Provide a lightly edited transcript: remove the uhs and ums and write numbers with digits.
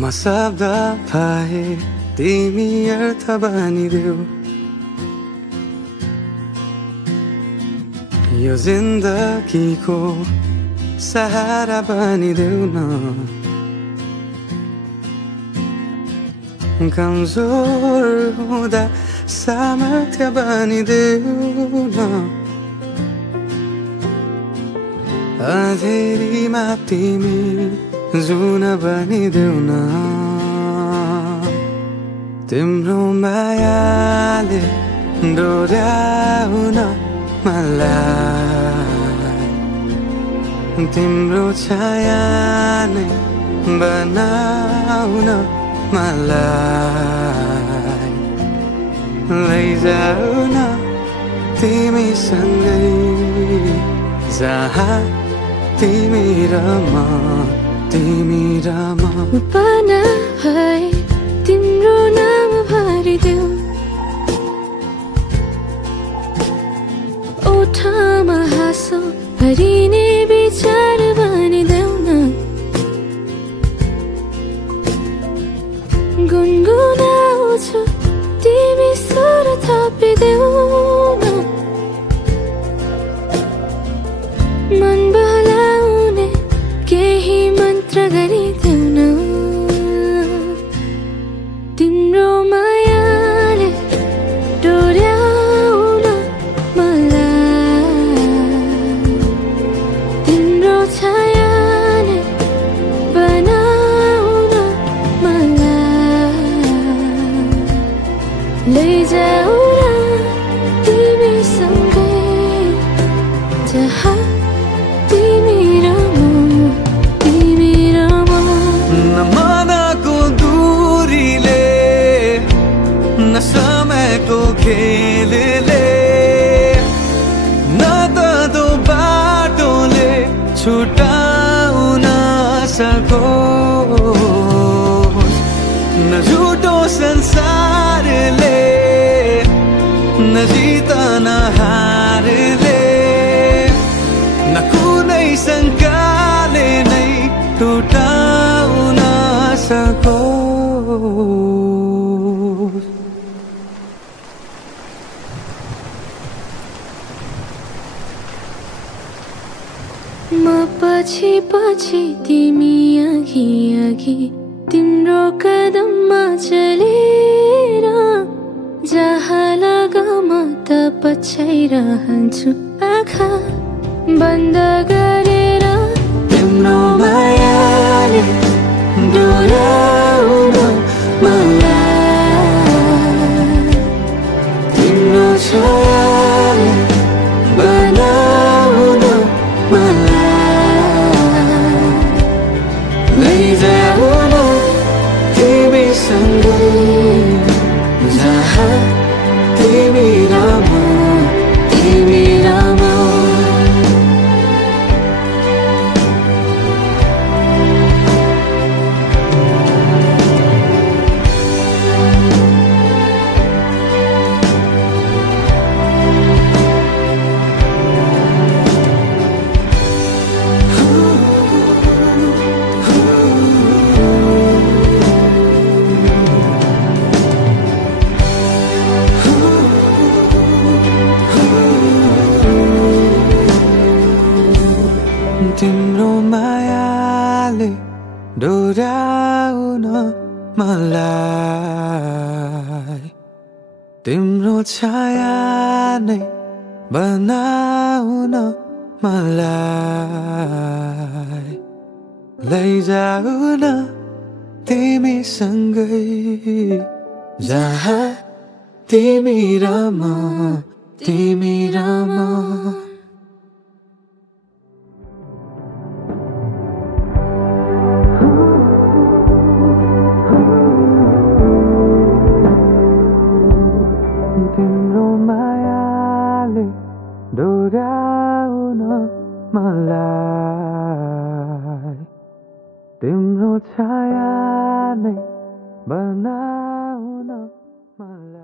म शब्द भए तिमी अर्थ बनिदेऊ यो जिन्दगीको सहारा बनिदेऊ न कमजोर हुँदा सामर्थ्य बनिदेऊ न अँधेरीमा तिमी जुन बनिदेऊ न तिम्रो मायाले डोर्याउन मलाई तिम्रो छाया नै बनाउन मलाई लैजाऊ न तिमीसँगै जहाँ तिमी र म उपना भए तिम्रो नाम भरिदेऊ ओठमा हाँसो भरिने विचार बनिदेऊ न गुनगुनाउँछु तिमी स्वर थपिदेऊ न मन बहलाउने केही मन्त्र गरिदेऊ न तिम्रो मायाले डोर्याउन मलाई तिम्रो छाया नै बनाउन मलाई लैजाऊ न तिमीसँगै जहाँ तिमी र म न मनको दूरीले न समयको खेलले न त दो बाटोले छुटाउन सकोस् न झुटो संसारले न जितन हारले न कुनै शङ्काले नै टुटाउन सकोस् म पछि पछि तिमी अघि अघि तिम्रो कदममा चलेर जहाँ लग म त पछ्याइरहन्छु आँखा बन्द गरेर तिम्रो मायाले डोर्याउन मलाई तिम्रो छायाले बनाउन मलाई लैजाऊ न तिमीसँगै जहाँ तिमी र म तिम्रो मायाले डोर्याउन मलाई तिम्रो छाया नै बनाउन मलाई लैजाऊ न तिमीसँगै जहाँ तिमी र म तिम्रो मायाले डोर्याउन मलाई तिम्रो छाया नै बनाउन मलाई